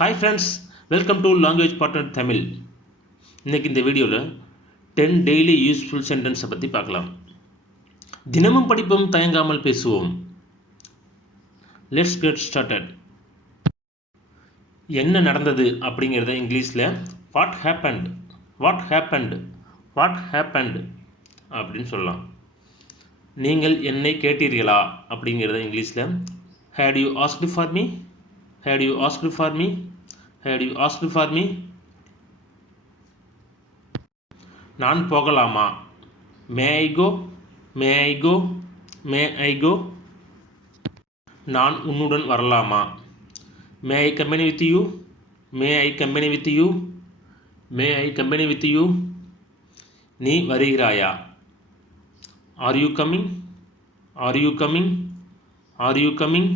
Hi friends, welcome to language partner Tamil. இன்றைக்கி இந்த வீடியோவில் 10 டெய்லி யூஸ்ஃபுல் சென்டென்ஸை பற்றி பார்க்கலாம். தினமும் படிப்போம், தயங்காமல் பேசுவோம். Let's get started. என்ன நடந்தது அப்படிங்கிறத இங்கிலீஷில் what happened, what happened, what happened அப்படின்னு சொல்லலாம். நீங்கள் என்னை கேட்டீர்களா அப்படிங்கிறத இங்கிலீஷில் had you asked for me, had you asked for me, had you asked for me. நான் போகலாமா, மே ஐ கோ, மே ஐ கோ, மே ஐ கோ. நான் உன்னுடன் வரலாமா, may I company with you, may I company with you, may I company with you. நீ வருகிறாயா, are you coming, are you coming, are you coming.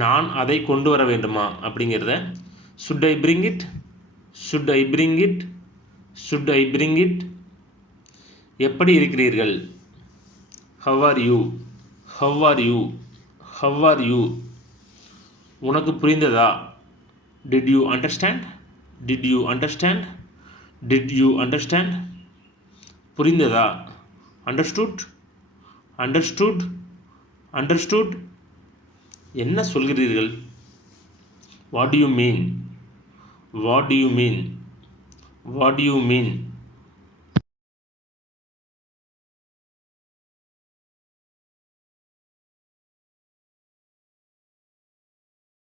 நான் அதை கொண்டு வர வேண்டுமா அப்படிங்கிறத should I bring it, should I bring it, should I bring it. எப்படி இருக்கிறீர்கள், how are you, how are you, how are you. உனக்கு புரிந்ததா, did you understand, did you understand, did you understand. புரிந்ததா, understood, understood, understood. என்ன சொல்கிறீர்கள், what do you mean, what do you mean, what do you mean.